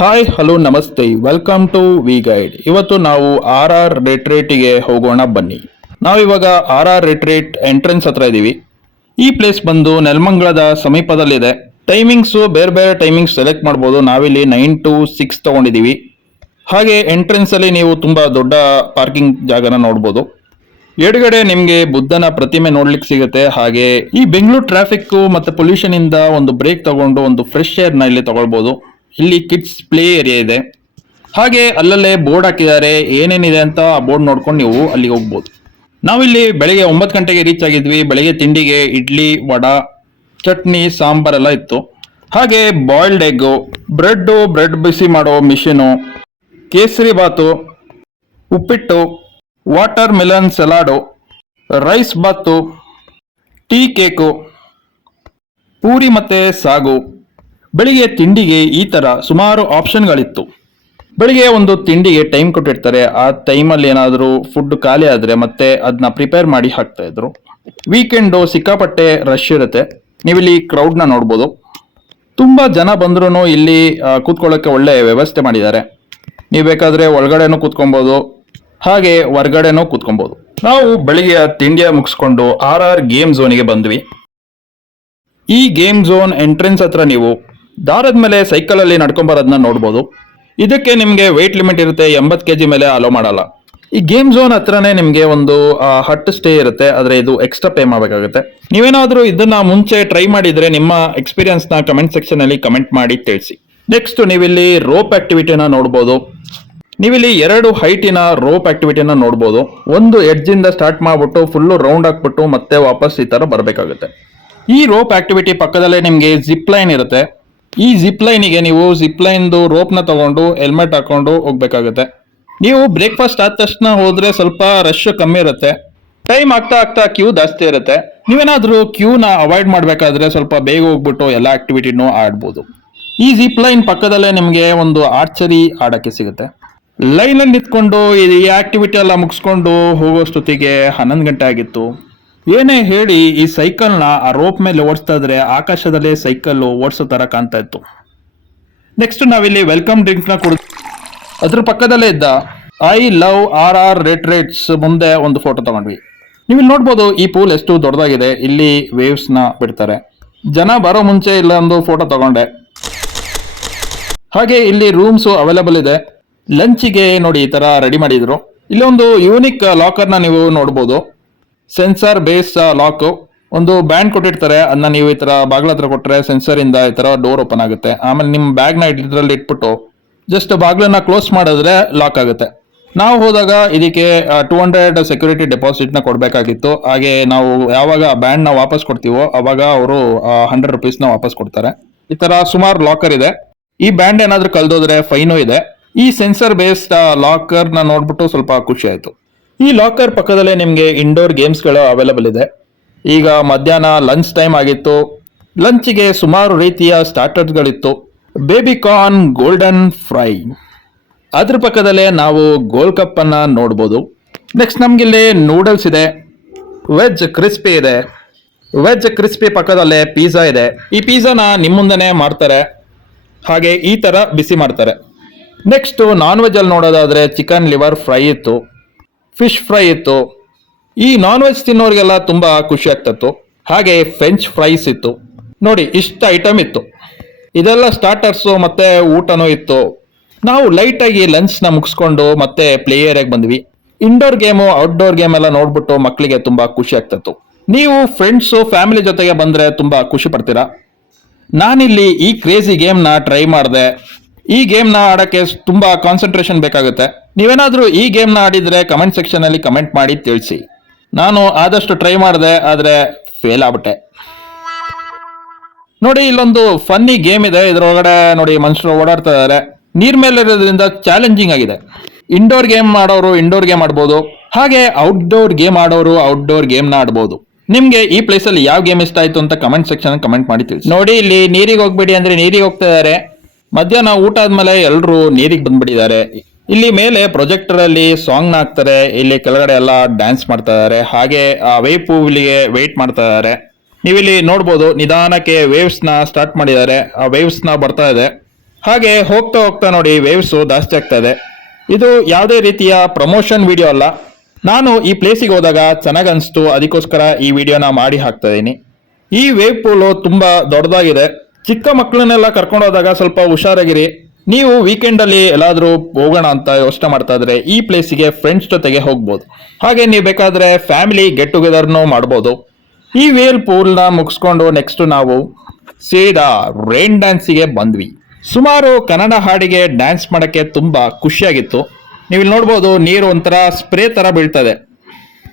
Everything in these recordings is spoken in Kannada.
ಹಾಯ್ ಹಲೋ ನಮಸ್ತೆ ವೆಲ್ಕಮ್ ಟು ವಿ ಗೈಡ್. ಇವತ್ತು ನಾವು ಆರ್ ಆರ್ ರಿಟ್ರೀಟ್ಗೆ ಹೋಗೋಣ ಬನ್ನಿ. ನಾವಿವಾಗ ಆರ್ ಆರ್ ರಿಟ್ರೀಟ್ ಎಂಟ್ರೆನ್ಸ್ ಹತ್ರ ಇದ್ದೀವಿ. ಈ ಪ್ಲೇಸ್ ಬಂದು ನೆಲಮಂಗಲದ ಸಮೀಪದಲ್ಲಿದೆ. ಟೈಮಿಂಗ್ಸು ಬೇರೆ ಬೇರೆ ಟೈಮಿಂಗ್ಸ್ ಸೆಲೆಕ್ಟ್ ಮಾಡ್ಬೋದು. ನಾವಿಲ್ಲಿ 9 to 6 ತಗೊಂಡಿದ್ದೀವಿ. ಹಾಗೆ ಎಂಟ್ರೆನ್ಸ್ ಅಲ್ಲಿ ನೀವು ತುಂಬಾ ದೊಡ್ಡ ಪಾರ್ಕಿಂಗ್ ಜಾಗನ ನೋಡ್ಬೋದು. ಎಡಗಡೆ ನಿಮಗೆ ಬುದ್ಧನ ಪ್ರತಿಮೆ ನೋಡ್ಲಿಕ್ಕೆ ಸಿಗುತ್ತೆ. ಹಾಗೆ ಈ ಬೆಂಗಳೂರು ಟ್ರಾಫಿಕ್ ಮತ್ತೆ ಪೊಲ್ಯೂಷನ್ ಇಂದ ಒಂದು ಬ್ರೇಕ್ ತಗೊಂಡು ಒಂದು ಫ್ರೆಶ್ ಏರ್ ನ ಇಲ್ಲಿ ತಗೊಳ್ಬಹುದು. ಇಲ್ಲಿ ಕಿಡ್ಸ್ ಪ್ಲೇ ಏರಿಯಾ ಇದೆ. ಹಾಗೆ ಅಲ್ಲಲ್ಲೇ ಬೋರ್ಡ್ ಹಾಕಿದ್ದಾರೆ, ಏನೇನಿದೆ ಅಂತ ಆ ಬೋರ್ಡ್ ನೋಡ್ಕೊಂಡು ನೀವು ಅಲ್ಲಿ ಹೋಗ್ಬೋದು. ನಾವಿಲ್ಲಿ ಬೆಳಿಗ್ಗೆ 9 ಗಂಟೆಗೆ ರೀಚ್ ಆಗಿದ್ವಿ. ಬೆಳಿಗ್ಗೆ ತಿಂಡಿಗೆ ಇಡ್ಲಿ, ವಡಾ, ಚಟ್ನಿ, ಸಾಂಬಾರೆಲ್ಲ ಇತ್ತು. ಹಾಗೆ ಬಾಯ್ಲ್ಡ್ ಎಗ್ಗು, ಬ್ರೆಡ್ ಬಿಸಿ ಮಾಡೋ ಮಿಷಿನು, ಕೇಸರಿ ಬಾತು, ಉಪ್ಪಿಟ್ಟು, ವಾಟರ್ ಮೆಲನ್ ಸಲಾಡು, ರೈಸ್ ಬಾತು, ಟೀ ಕೇಕು, ಪೂರಿ ಮತ್ತೆ ಸಾಗು. ಬೆಳಿಗ್ಗೆ ತಿಂಡಿಗೆ ಈ ತರ ಸುಮಾರು ಆಪ್ಷನ್ಗಳಿತ್ತು. ಬೆಳಿಗ್ಗೆ ಒಂದು ತಿಂಡಿಗೆ ಟೈಮ್ ಕೊಟ್ಟಿರ್ತಾರೆ. ಆ ಟೈಮಲ್ಲಿ ಏನಾದರೂ ಫುಡ್ ಖಾಲಿ ಆದರೆ ಮತ್ತೆ ಅದನ್ನ ಪ್ರಿಪೇರ್ ಮಾಡಿ ಹಾಕ್ತಾ ಇದ್ರು. ವೀಕೆಂಡು ಸಿಕ್ಕಾಪಟ್ಟೆ ರಶ್ ಇರುತ್ತೆ. ನೀವಿಲ್ಲಿ ಕ್ರೌಡ್ನ ನೋಡ್ಬೋದು. ತುಂಬ ಜನ ಬಂದ್ರೂ ಇಲ್ಲಿ ಕೂತ್ಕೊಳ್ಳೋಕ್ಕೆ ಒಳ್ಳೆ ವ್ಯವಸ್ಥೆ ಮಾಡಿದ್ದಾರೆ. ನೀವು ಬೇಕಾದರೆ ಒಳಗಡೆನೂ ಕೂತ್ಕೊಬೋದು, ಹಾಗೆ ಹೊರ್ಗಡೆನೂ ಕೂತ್ಕೊಬೋದು. ನಾವು ಬೆಳಿಗ್ಗೆ ತಿಂಡಿಯ ಮುಗಿಸ್ಕೊಂಡು ಆರ್ ಆರ್ ಗೇಮ್ ಝೋನಿಗೆ ಬಂದ್ವಿ. ಈ ಗೇಮ್ ಝೋನ್ ಎಂಟ್ರೆನ್ಸ್ ಹತ್ರ ನೀವು ದಾರದ ಮೇಲೆ ಸೈಕಲ್ ಅಲ್ಲಿ ನಡ್ಕೊಂಬರೋದನ್ನ ನೋಡ್ಬೋದು. ಇದಕ್ಕೆ ನಿಮಗೆ ವೆಯ್ಟ್ ಲಿಮಿಟ್ ಇರುತ್ತೆ. 80 kg ಮೇಲೆ ಅಲೋ ಮಾಡಲ್ಲ. ಈ ಗೇಮ್ ಝೋನ್ ಹತ್ರನೇ ನಿಮಗೆ ಒಂದು ಹಟ್ ಸ್ಟೇ ಇರುತ್ತೆ. ಆದ್ರೆ ಇದು ಎಕ್ಸ್ಟ್ರಾ ಪೇ ಮಾಡಬೇಕಾಗುತ್ತೆ. ನೀವೇನಾದ್ರೂ ಇದನ್ನ ಮುಂಚೆ ಟ್ರೈ ಮಾಡಿದ್ರೆ ನಿಮ್ಮ ಎಕ್ಸ್ಪೀರಿಯನ್ಸ್ ನ ಕಮೆಂಟ್ ಸೆಕ್ಷನ್ ಅಲ್ಲಿ ಕಮೆಂಟ್ ಮಾಡಿ ತಿಳಿಸಿ. ನೆಕ್ಸ್ಟ್ ನೀವಿಲ್ಲಿ ರೋಪ್ ಆಕ್ಟಿವಿಟಿನ ನೋಡ್ಬೋದು. ನೀವಿಲ್ಲಿ 2 ಹೈಟಿನ ರೋಪ್ ಆಕ್ಟಿವಿಟಿನ ನೋಡ್ಬೋದು. ಒಂದು ಎಡ್ಜ್ ಇಂದ ಸ್ಟಾರ್ಟ್ ಮಾಡ್ಬಿಟ್ಟು ಫುಲ್ಲು ರೌಂಡ್ ಹಾಕ್ಬಿಟ್ಟು ಮತ್ತೆ ವಾಪಸ್ ಈ ತರ ಬರಬೇಕಾಗುತ್ತೆ. ಈ ರೋಪ್ ಆಕ್ಟಿವಿಟಿ ಪಕ್ಕದಲ್ಲೇ ನಿಮಗೆ ಜಿಪ್ ಲೈನ್ ಇರುತ್ತೆ. ಈ ಜಿಪ್ ಲೈನಿಗೆ ನೀವು ಜಿಪ್ ಲೈನ್ದು ರೋಪ್ನ ತಗೊಂಡು ಹೆಲ್ಮೆಟ್ ಹಾಕೊಂಡು ಹೋಗ್ಬೇಕಾಗುತ್ತೆ. ನೀವು ಬ್ರೇಕ್ಫಾಸ್ಟ್ ಆದ ತಕ್ಷಣ ಹೋದ್ರೆ ಸ್ವಲ್ಪ ರಶ್ ಕಮ್ಮಿ ಇರುತ್ತೆ. ಟೈಮ್ ಆಗ್ತಾ ಆಗ್ತಾ ಕ್ಯೂ ಜಾಸ್ತಿ ಇರುತ್ತೆ. ನೀವೇನಾದ್ರೂ ಕ್ಯೂನ ಅವಾಯ್ಡ್ ಮಾಡಬೇಕಾದ್ರೆ ಸ್ವಲ್ಪ ಬೇಗ ಹೋಗ್ಬಿಟ್ಟು ಎಲ್ಲ ಆಕ್ಟಿವಿಟಿನೂ ಆಡ್ಬೋದು. ಈ ಜಿಪ್ ಲೈನ್ ಪಕ್ಕದಲ್ಲೇ ನಿಮಗೆ ಒಂದು ಆರ್ಚರಿ ಆಡಕ್ಕೆ ಸಿಗುತ್ತೆ. ಲೈನಲ್ಲಿ ನಿಂತ್ಕೊಂಡು ಈ ಆಕ್ಟಿವಿಟಿ ಎಲ್ಲ ಮುಗಿಸ್ಕೊಂಡು ಹೋಗೋಷ್ಟೊತ್ತಿಗೆ 11 ಗಂಟೆ ಆಗಿತ್ತು. ಏನೇ ಹೇಳಿ ಈ ಸೈಕಲ್ನ ಆ ರೋಪ್ ಮೇಲೆ ಓಡಿಸ್ತಾ ಇದ್ರೆ ಆಕಾಶದಲ್ಲೇ ಸೈಕಲ್ ಓಡಿಸೋ ತರ ಕಾಣ್ತಾ ಇತ್ತು. ನೆಕ್ಸ್ಟ್ ನಾವಿಲ್ಲಿ ವೆಲ್ಕಮ್ ಡ್ರಿಂಕ್ ನ ಕುಡಿದು ಅದ್ರ ಪಕ್ಕದಲ್ಲೇ ಇದ್ದ ಐ ಲವ್ ಆರ್ ಆರ್ ರಿಟ್ರೀಟ್ಸ್ ಮುಂದೆ ಒಂದು ಫೋಟೋ ತಗೊಂಡ್ವಿ. ನೀವು ಇಲ್ಲಿ ನೋಡ್ಬೋದು ಈ ಪೂಲ್ ಎಷ್ಟು ದೊಡ್ಡದಾಗಿದೆ. ಇಲ್ಲಿ ವೇವ್ಸ್ ನ ಬಿಡ್ತಾರೆ. ಜನ ಬರೋ ಮುಂಚೆ ಇಲ್ಲೊಂದು ಫೋಟೋ ತಗೊಂಡೆ. ಹಾಗೆ ಇಲ್ಲಿ ರೂಮ್ಸ್ ಅವೈಲೇಬಲ್ ಇದೆ. ಲಂಚಿಗೆ ನೋಡಿ ಈ ತರ ರೆಡಿ ಮಾಡಿದ್ರು. ಇಲ್ಲಿ ಒಂದು ಯೂನಿಕ್ ಲಾಕರ್ನ ನೀವು ನೋಡ್ಬೋದು. ಸೆನ್ಸರ್ ಬೇಸ್ ಲಾಕ್, ಒಂದು ಬ್ಯಾಂಡ್ ಕೊಟ್ಟಿರ್ತಾರೆ. ಅದನ್ನ ನೀವು ಈ ತರ ಬಾಗ್ಲ ಹತ್ರ ಕೊಟ್ಟರೆ ಸೆನ್ಸರ್ ಇಂದ ಈ ತರ ಡೋರ್ ಓಪನ್ ಆಗುತ್ತೆ. ಆಮೇಲೆ ನಿಮ್ಮ ಬ್ಯಾಗ್ ನ ಇದ್ರಲ್ಲಿ ಇಟ್ಬಿಟ್ಟು ಜಸ್ಟ್ ಬಾಗ್ಲನ್ನ ಕ್ಲೋಸ್ ಮಾಡಿದ್ರೆ ಲಾಕ್ ಆಗುತ್ತೆ. ನಾವು ಹೋದಾಗ ಇದಕ್ಕೆ 200 ಸೆಕ್ಯೂರಿಟಿ ಡೆಪಾಸಿಟ್ ನ ಕೊಡ್ಬೇಕಾಗಿತ್ತು. ಹಾಗೆ ನಾವು ಯಾವಾಗ ಬ್ಯಾಂಡ್ ನ ವಾಪಸ್ ಕೊಡ್ತೀವೋ ಅವಾಗ ಅವರು 100 rupees ನ ವಾಪಸ್ ಕೊಡ್ತಾರೆ. ಈ ತರ ಸುಮಾರು ಲಾಕರ್ ಇದೆ. ಈ ಬ್ಯಾಂಡ್ ಏನಾದ್ರೂ ಕಲ್ದೋದ್ರೆ ಫೈನು ಇದೆ. ಈ ಸೆನ್ಸರ್ ಬೇಸ್ಡ್ ಲಾಕರ್ ನ ನೋಡ್ಬಿಟ್ಟು ಸ್ವಲ್ಪ ಖುಷಿ ಆಯ್ತು. ಈ ಲಾಕರ್ ಪಕ್ಕದಲ್ಲೇ ನಿಮಗೆ ಇಂಡೋರ್ ಗೇಮ್ಸ್ ಗಳು ಅವೈಲೇಬಲ್ ಇದೆ. ಈಗ ಮಧ್ಯಾಹ್ನ ಲಂಚ್ ಟೈಮ್ ಆಗಿತ್ತು. ಲಂಚಿಗೆ ಸುಮಾರು ರೀತಿಯ ಸ್ಟಾರ್ಟರ್ಸ್ ಗಳಿತ್ತು. Baby corn, golden fry. ಅದ್ರ ಪಕ್ಕದಲ್ಲೇ ನಾವು ಗೋಲ್ ಕಪ್ ಅನ್ನ ನೋಡ್ಬೋದು. ನೆಕ್ಸ್ಟ್ ನಮ್ಗಿಲ್ಲಿ ನೂಡಲ್ಸ್ ಇದೆ. ವೆಜ್ ಕ್ರಿಸ್ಪಿ ಇದೆ. ವೆಜ್ ಕ್ರಿಸ್ಪಿ ಪಕ್ಕದಲ್ಲೇ ಪಿಜ್ಜಾ ಇದೆ. ಈ ಪಿಜ್ಜಾನ ನಿಮ್ಮ ಮುಂದೆನೆ ಮಾಡ್ತಾರೆ. ಹಾಗೆ ಈ ತರ ಬಿಸಿ ಮಾಡ್ತಾರೆ. ನೆಕ್ಸ್ಟ್ ನಾನ್ ವೆಜ್ ಅಲ್ಲಿ ನೋಡೋದಾದ್ರೆ ಚಿಕನ್ ಲಿವರ್ ಫ್ರೈ ಇತ್ತು, ಫಿಶ್ ಫ್ರೈ ಇತ್ತು. ಈ ನಾನ್ ವೆಜ್ ತಿನ್ನೋರಿಗೆಲ್ಲ ತುಂಬಾ ಖುಷಿ ಆಗ್ತಿತ್ತು. ಹಾಗೆ ಫ್ರೆಂಚ್ ಫ್ರೈಸ್ ಇತ್ತು. ನೋಡಿ ಇಷ್ಟ ಐಟಮ್ ಇತ್ತು. ಇದೆಲ್ಲ ಸ್ಟಾರ್ಟರ್ಸು ಮತ್ತೆ ಊಟನೂ ಇತ್ತು. ನಾವು ಲೈಟ್ ಆಗಿ ಲಂಚ್ ನ ಮುಗಿಸ್ಕೊಂಡು ಮತ್ತೆ ಪ್ಲೇ ಏರಿಯಾಗೆ ಬಂದ್ವಿ. ಇಂಡೋರ್ ಗೇಮು, ಔಟ್ಡೋರ್ ಗೇಮ್ ಎಲ್ಲ ನೋಡ್ಬಿಟ್ಟು ಮಕ್ಕಳಿಗೆ ತುಂಬಾ ಖುಷಿ ಆಗ್ತಿತ್ತು. ನೀವು ಫ್ರೆಂಡ್ಸು ಫ್ಯಾಮಿಲಿ ಜೊತೆಗೆ ಬಂದ್ರೆ ತುಂಬಾ ಖುಷಿ ಪಡ್ತೀರಾ. ನಾನಿಲ್ಲಿ ಈ ಕ್ರೇಜಿ ಗೇಮ್ ನ ಟ್ರೈ ಮಾಡಿದೆ. ಈ ಗೇಮ್ ನ ಆಡಕ್ಕೆ ತುಂಬಾ ಕಾನ್ಸಂಟ್ರೇಷನ್ ಬೇಕಾಗುತ್ತೆ. ನೀವೇನಾದ್ರೂ ಈ ಗೇಮ್ ನ ಆಡಿದ್ರೆ ಕಮೆಂಟ್ ಸೆಕ್ಷನ್ ಅಲ್ಲಿ ಕಮೆಂಟ್ ಮಾಡಿ ತಿಳಿಸಿ. ನಾನು ಆದಷ್ಟು ಟ್ರೈ ಮಾಡಿದೆ, ಆದ್ರೆ ಫೇಲ್ ಆಗ್ಬಿಟ್ಟೆ. ನೋಡಿ ಇಲ್ಲೊಂದು ಫನ್ನಿ ಗೇಮ್ ಇದೆ. ಇದ್ರೊಳಗಡೆ ನೋಡಿ ಮನುಷ್ಯರು ಓಡಾಡ್ತಾ ಇದಾರೆ. ನೀರ್ ಮೇಲೆ ಇರೋದ್ರಿಂದ ಚಾಲೆಂಜಿಂಗ್ ಆಗಿದೆ. ಇಂಡೋರ್ ಗೇಮ್ ಆಡೋರು ಇಂಡೋರ್ ಗೇಮ್ ಆಡ್ಬೋದು. ಹಾಗೆ ಔಟ್ಡೋರ್ ಗೇಮ್ ಆಡೋರು ಔಟ್ಡೋರ್ ಗೇಮ್ ನ ಆಡ್ಬೋದು. ನಿಮ್ಗೆ ಈ ಪ್ಲೇಸ್ ಅಲ್ಲಿ ಯಾವ ಗೇಮ್ ಇಷ್ಟ ಆಯ್ತು ಅಂತ ಕಮೆಂಟ್ ಸೆಕ್ಷನ್ ಕಮೆಂಟ್ ಮಾಡಿ ತಿಳಿಸಿ. ನೋಡಿ ಇಲ್ಲಿ ನೀರಿಗೆ ಹೋಗ್ಬೇಡಿ ಅಂದ್ರೆ ನೀರಿಗೆ ಹೋಗ್ತಾ ಇದಾರೆ. ಮಧ್ಯಾಹ್ನ ಊಟ ಆದ್ಮೇಲೆ ಎಲ್ರು ನೀರಿಗೆ ಬಂದ್ಬಿಟ್ಟಿದ್ದಾರೆ. ಇಲ್ಲಿ ಮೇಲೆ ಪ್ರೊಜೆಕ್ಟರ್ ಅಲ್ಲಿ ಸಾಂಗ್ ನ ಹಾಕ್ತಾರೆ. ಇಲ್ಲಿ ಕೆಳಗಡೆ ಎಲ್ಲ ಡ್ಯಾನ್ಸ್ ಮಾಡ್ತಾ ಇದಾರೆ. ಹಾಗೆ ಆ ವೇವ್ ಪೂಲ್ಗೆ ವೇಟ್ ಮಾಡ್ತಾ ಇದಾರೆ. ನೀವಿಲ್ಲಿ ನೋಡ್ಬೋದು ನಿಧಾನಕ್ಕೆ ವೇವ್ಸ್ ನ ಸ್ಟಾರ್ಟ್ ಮಾಡಿದ್ದಾರೆ. ಆ ವೇವ್ಸ್ ನ ಬರ್ತಾ ಇದೆ. ಹಾಗೆ ಹೋಗ್ತಾ ಹೋಗ್ತಾ ನೋಡಿ ವೇವ್ಸು ಜಾಸ್ತಿ ಆಗ್ತಾ ಇದೆ. ಇದು ಯಾವುದೇ ರೀತಿಯ ಪ್ರಮೋಷನ್ ವಿಡಿಯೋ ಅಲ್ಲ. ನಾನು ಈ ಪ್ಲೇಸಿಗೆ ಹೋದಾಗ ಚೆನ್ನಾಗಿ ಅನಿಸ್ತು, ಅದಕ್ಕೋಸ್ಕರ ಈ ವಿಡಿಯೋನ ಮಾಡಿ ಹಾಕ್ತಾ ಇದ್ದೀನಿ. ಈ ವೇವ್ ಪೂಲು ತುಂಬಾ ದೊಡ್ಡದಾಗಿದೆ. ಚಿಕ್ಕ ಮಕ್ಕಳನ್ನೆಲ್ಲ ಕರ್ಕೊಂಡು ಹೋದಾಗ ಸ್ವಲ್ಪ ಹುಷಾರಾಗಿರಿ. ನೀವು ವೀಕೆಂಡ್ ಅಲ್ಲಿ ಎಲ್ಲಾದ್ರೂ ಹೋಗೋಣ ಅಂತ ಯೋಚನೆ ಮಾಡ್ತಾ ಇದ್ರೆ ಈ ಪ್ಲೇಸಿಗೆ ಫ್ರೆಂಡ್ಸ್ ಜೊತೆಗೆ ಹೋಗ್ಬೋದು. ಹಾಗೆ ನೀವು ಬೇಕಾದ್ರೆ ಫ್ಯಾಮಿಲಿ ಗೆಟ್ ಟುಗೆದರ್ನು ಮಾಡ್ಬೋದು. ಈ ವೇಲ್ ಪೂಲ್ನ ಮುಗಿಸ್ಕೊಂಡು ನೆಕ್ಸ್ಟ್ ನಾವು ಸೀದಾ ರೈನ್ ಡ್ಯಾನ್ಸಿಗೆ ಬಂದ್ವಿ. ಸುಮಾರು ಕನ್ನಡ ಹಾಡಿಗೆ ಡ್ಯಾನ್ಸ್ ಮಾಡಕ್ಕೆ ತುಂಬಾ ಖುಷಿಯಾಗಿತ್ತು. ನೀವು ಇಲ್ಲಿ ನೋಡ್ಬೋದು, ನೀರು ಒಂಥರ ಸ್ಪ್ರೇ ತರ ಬೀಳ್ತದೆ.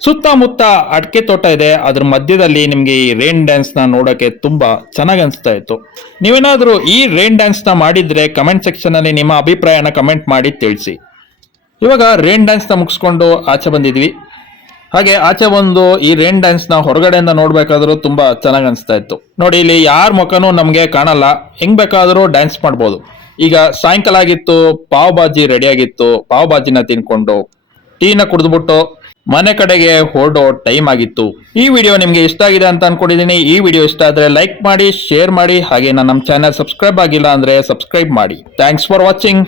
ಸುತ್ತಮುತ್ತ ಅಡಿಕೆ ತೋಟ ಇದೆ, ಅದ್ರ ಮಧ್ಯದಲ್ಲಿ ನಿಮ್ಗೆ ಈ ರೈನ್ ಡ್ಯಾನ್ಸ್ ನ ನೋಡಕ್ಕೆ ತುಂಬಾ ಚೆನ್ನಾಗಿ ಅನಿಸ್ತಾ ಇತ್ತು. ನೀವೇನಾದ್ರೂ ಈ ರೈನ್ ಡ್ಯಾನ್ಸ್ ನ ಮಾಡಿದ್ರೆ ಕಮೆಂಟ್ ಸೆಕ್ಷನ್ ಅಲ್ಲಿ ನಿಮ್ಮ ಅಭಿಪ್ರಾಯನ ಕಮೆಂಟ್ ಮಾಡಿ ತಿಳಿಸಿ. ಇವಾಗ ರೈನ್ ಡ್ಯಾನ್ಸ್ ನ ಮುಗಿಸ್ಕೊಂಡು ಆಚೆ ಬಂದಿದ್ವಿ. ಹಾಗೆ ಆಚೆ ಬಂದು ಈ ರೈನ್ ಡ್ಯಾನ್ಸ್ ನ ಹೊರಗಡೆಯಿಂದ ನೋಡ್ಬೇಕಾದ್ರೂ ತುಂಬಾ ಚೆನ್ನಾಗಿ ಅನಿಸ್ತಾ ಇತ್ತು. ನೋಡಿ, ಇಲ್ಲಿ ಯಾರ ಮುಖನೂ ನಮ್ಗೆ ಕಾಣಲ್ಲ, ಹೆಂಗ್ ಬೇಕಾದ್ರೂ ಡ್ಯಾನ್ಸ್ ಮಾಡ್ಬೋದು. ಈಗ ಸಾಯಂಕಾಲ ಆಗಿತ್ತು, ಪಾವ್ ಭಾಜಿ ರೆಡಿ ಆಗಿತ್ತು. ಪಾವ್ ಭಾಜಿನ ತಿನ್ಕೊಂಡು ಟೀನ ಕುಡಿದ್ಬಿಟ್ಟು ಮನೆ ಕಡೆಗೆ ಹೊರಡೋ ಟೈಮ್ ಆಗಿತ್ತು. ಈ ವಿಡಿಯೋ ನಿಮ್ಗೆ ಇಷ್ಟ ಆಗಿದೆ ಅಂತ ಅನ್ಕೊಂಡಿದ್ದೀನಿ. ಈ ವಿಡಿಯೋ ಇಷ್ಟ ಆದ್ರೆ ಲೈಕ್ ಮಾಡಿ, ಶೇರ್ ಮಾಡಿ, ಹಾಗೆ ನಮ್ಮ ಚಾನೆಲ್ ಸಬ್ಸ್ಕ್ರೈಬ್ ಆಗಿಲ್ಲ ಅಂದ್ರೆ ಸಬ್ಸ್ಕ್ರೈಬ್ ಮಾಡಿ. Thanks for watching.